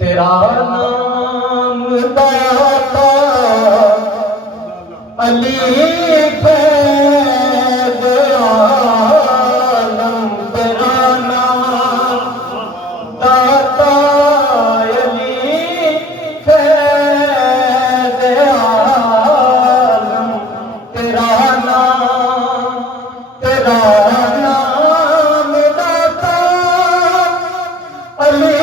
तेरा नाम दाता अली फैज़ आलम, तेरा नाम दाता अली फैज़ आलम, तेरा नाम दाता अली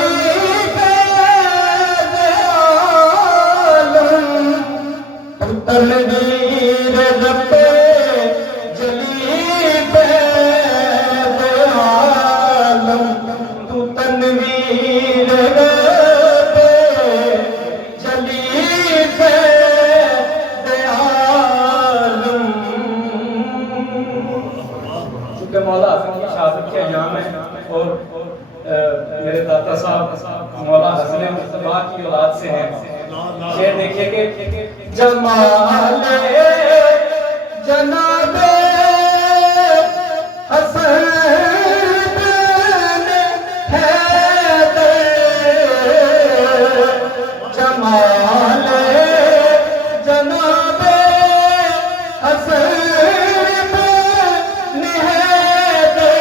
तनवीर रब्बे जली फैज़ आलम, तू तनवीर रब्बे जली फैज़ आलम। चूँकि मौला हसन की शहादत के अयाम है और मेरे दाता साहब मौला हसन मुस्तफा की औलाद से हैं। शेर देखिए कि जमाले जनाबे हसन बिन हैदर, जमाले जनाबे हसन बिन हैदर,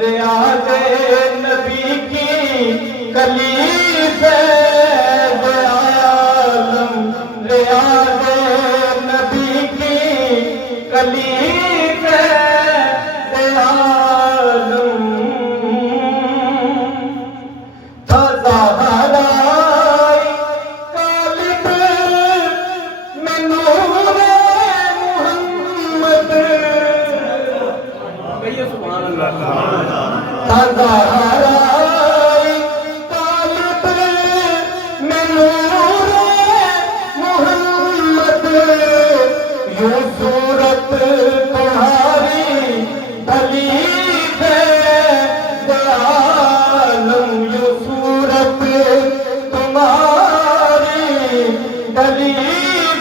रियाज़े नबी की कली फैज़ आलम, रियाज़े नबी की कली फैज़ आलम। था ज़हराई कालिब में नूरे मुहम्मद, कहिए सुभान अल्लाह। था ज़हराई कालिब में नूरे मुहम्मद, यूं सूरत तुम्हारी भली फैज़ आलम, यूं सूरत तुम्हारी भली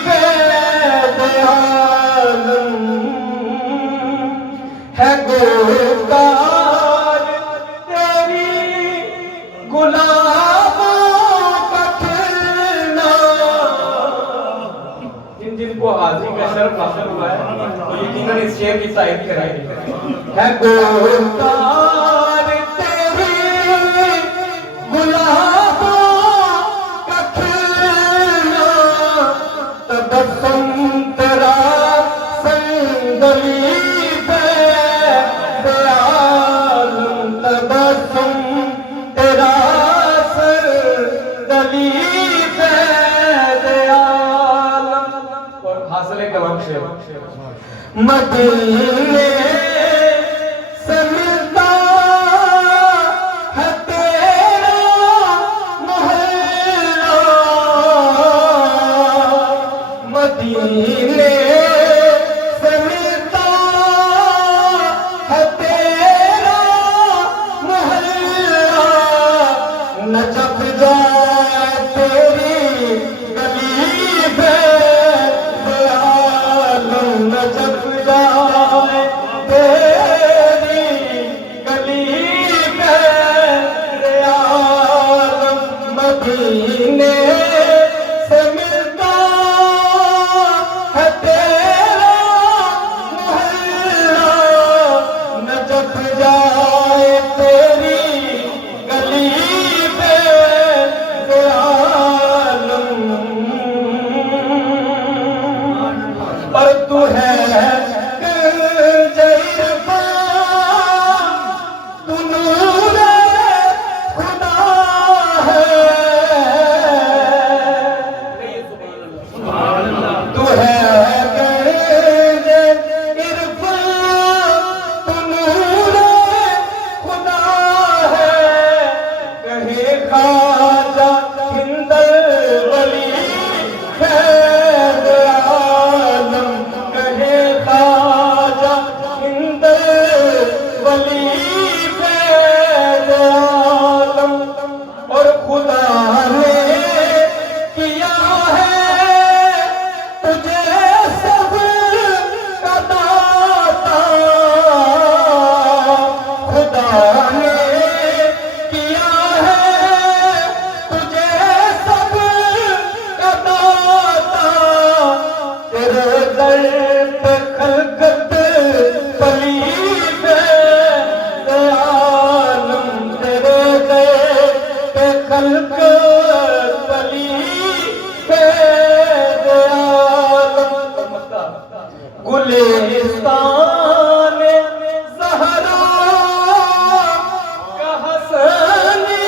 फैज़ आलम। है गुफ्तार तेरी गुलाबों का खिलना, जिनको हाजिरी का शर्फ हासिल हुआ है वो यकीनन इस शेर की तारीफ करेंगे। है गुफ्तार तेरी गुलाबों का खिलना, तबस्सुम तेरा संदली फैज़ आलम, तबस्सुम तेरा संदली फैज़ आलम। और हासिल कलाम शेर मदीने से मिलता है तेरा मोहल्ला, मदीने से मिलता है तेरा मोहल्ला, नजफ जाए तेरी गली फैज़ आलम, नजफ जाए तेरी गली फैज़ आलम। मदीने से मिलता है तेरा मोहल्ला, नजफ जाए तेरी गली फैज़ आलम। पर तू है तू नूरे खुदा है, तू है इरफान, तू नूरे खुदा है, कहे ख्वाजा हिंदल वली फैज़ आलम, कहे ख्वाजा हिंदल वली फैज़ आलम। और खुदा ने किया है तुझे सब का दाता, खुदा ने किया है खल्क तली फैज़ आलम गुलिस्तान ज़हरा का हसनी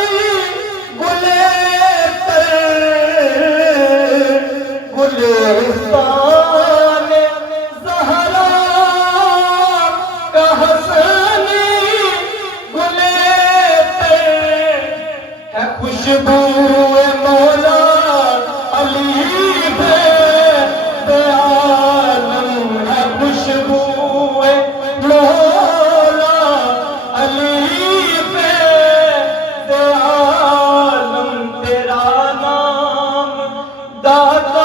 गुले तर गुलिस्तान ज़हरा का हसनी गुले तर है खुशबू मौला अली पे आलम है खुशबू मौला अली पे आलम तेरा नाम दाता